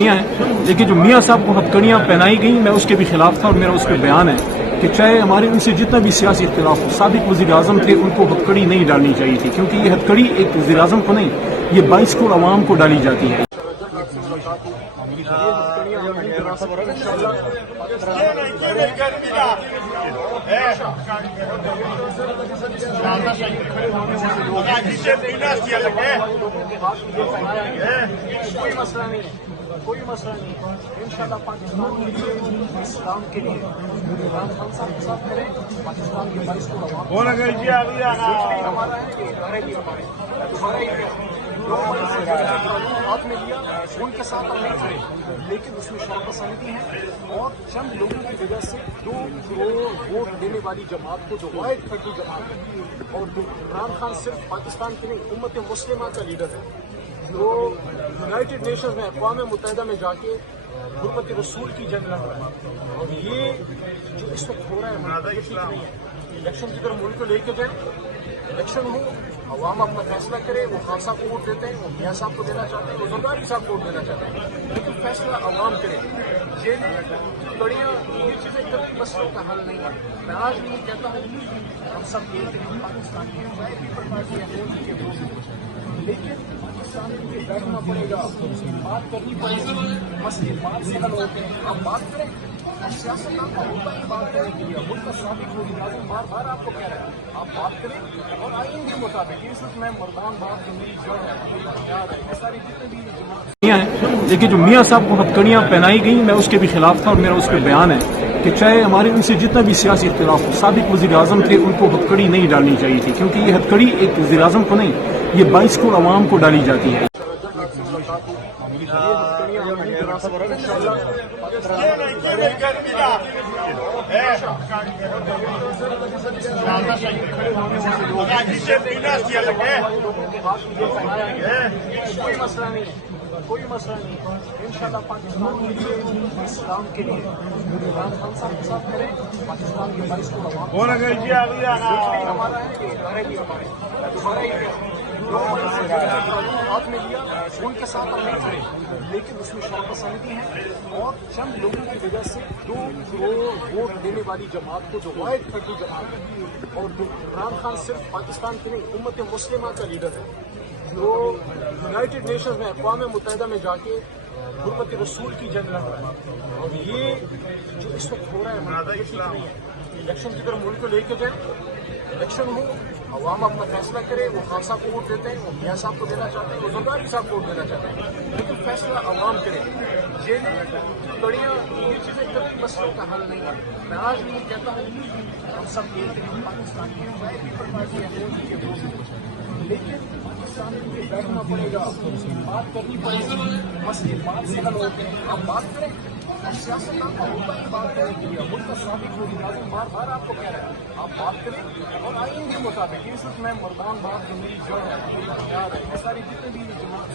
ہیں، لیکن جو میاں صاحب کو ہتھکڑیاں پہنائی گئیں میں اس کے بھی خلاف تھا، اور میرا اس پہ بیان ہے کہ چاہے ہمارے ان سے جتنا بھی سیاسی اختلاف ہو، سابق وزیر اعظم تھے ان کو ہتھکڑی نہیں ڈالنی چاہیے تھی، کیونکہ یہ ہتھکڑی ایک وزیر اعظم کو نہیں، یہ 22 کروڑ عوام کو ڈالی جاتی ہے۔ کوئی مسئلہ نہیں ہے، کوئی مسئلہ نہیں ہے، انشاءاللہ پاکستان کے لیے، اسلام کے لیے عمران خان صاحب کے ساتھ کریں، پاکستان کے 22 کروڑ عوام ہمارا ہے کہ ادارے بھی ہمارے دوبارہ ہی ہاتھ میں لیا ان کے ساتھ ہم نہیں کھڑے، لیکن اس میں شرح پسندی ہے اور چند لوگوں کی وجہ سے 2 کروڑ ووٹ دینے والی جماعت کو جو وائٹ فرقی جماعت ہے، اور جو عمران خان صرف پاکستان کی نہیں امت مسلمہ کا لیڈر ہے، جو یونائٹڈ نیشنز میں اقوام متحدہ میں جا کے غربت رسول کی جنگ لڑ رہا ہے، اور یہ جو اس وقت ہو رہا ہے یہ ٹھیک نہیں ہے۔ الیکشن کی طرف ملک کو لے کے جائیں، الیکشن ہو، عوام اپنا فیصلہ کرے، وہ خان صاحب کو ووٹ دیتے ہیں، وہ میاں صاحب کو دینا چاہتے ہیں، وہ زرداری صاحب کو ووٹ دینا چاہتے ہیں، لیکن فیصلہ عوام کرے۔ جیلیں بڑیاں یہ چیزیں کبھی مسئلوں کا حل نہیں ہے۔ میں آج بھی یہ کہتا ہوں ہم سب ایک ہیں، پاکستان کے چاہے پیپل پارٹی ہے کے لیکن پاکستان کے لیے بیٹھنا پڑے گا، بات کرنی پڑے گی، مسئلے بات سے حل ہوتے ہیں، آپ بات کریں، اور سیاست آپ کا ہوتا ہی بات کرنے کے لیے، ملک کا سابق وزیر اعظم بار بار آپ کو کہہ رہا ہے آپ بات کریں، اور آئین کے مطابق اس وقت میں مردان بات جو میری جڑ ہے میری بنیاد ہے، یہ ساری جتنے بھی جماعت ہیں، لیکن جو میاں صاحب کو ہتھکڑیاں پہنائی گئیں میں اس کے بھی خلاف تھا، اور میرا اس پہ بیان ہے کہ چاہے ہمارے ان سے جتنا بھی سیاسی اختلاف ہو، سابق وزیر اعظم تھے ان کو ہتھکڑی نہیں ڈالنی چاہیے تھی، کیونکہ یہ ہتھکڑی ایک وزیر اعظم کو نہیں، یہ 22 کروڑ عوام کو ڈالی جاتی ہے۔ کوئی مسئلہ نہیں ہے، کوئی مسئلہ نہیں ہے، انشاءاللہ پاکستان کے لیے، اسلام کے لیے عمران خان صاحب کے ساتھ کریں، پاکستان کے 22 کروڑ عوام ہمارا ہے کہ ادارے بھی ہمارے دوبارہ ہی ہاتھ میں لیا ان کے ساتھ ہم نہیں کھڑے، لیکن اس میں شرح پسندی ہے اور چند لوگوں کی وجہ سے 2 کروڑ ووٹ دینے والی جماعت کو جو وائٹ فرقی جماعت ہے، اور جو عمران خان صرف پاکستان کی نہیں امت مسلمہ کا لیڈر ہے، جو یونائٹڈ نیشنز میں اقوام متحدہ میں جا کے غربت رسول کی جنگ لڑ رہا ہے، اور یہ جو اس وقت ہو رہا ہے یہ ٹھیک نہیں ہے۔ الیکشن کی طرف ملک کو لے کے جائیں، الیکشن ہو، عوام اپنا فیصلہ کرے، وہ خان صاحب کو ووٹ دیتے ہیں، وہ میاں صاحب کو دینا چاہتے ہیں، وہ زرداری صاحب کو ووٹ دینا چاہتے ہیں، لیکن فیصلہ عوام کرے۔ جیلیں بڑیاں یہ چیزیں کبھی مسئلوں کا حل نہیں ہے۔ میں آج بھی یہ کہتا ہوں ہم سب ایک ہیں، پاکستان کے چاہے پیپل پارٹی ہے لیکن پاکستان کے لیے بیٹھنا پڑے گا، بات کرنی پڑے گی، مسئلے بات سے حل ہوتے ہیں، آپ بات کریں، اور سیاست آپ کا ہوتا ہی بات کرنے کے لیے، ملک کا سابق وزیر اعظم بار بار آپ کو کہہ رہا ہے آپ بات کریں، اور آئین کے مطابق اس وقت میں مردان بات جو میری جڑ ہے میری بنیاد ہے، یہ ساری جتنے بھی جماعت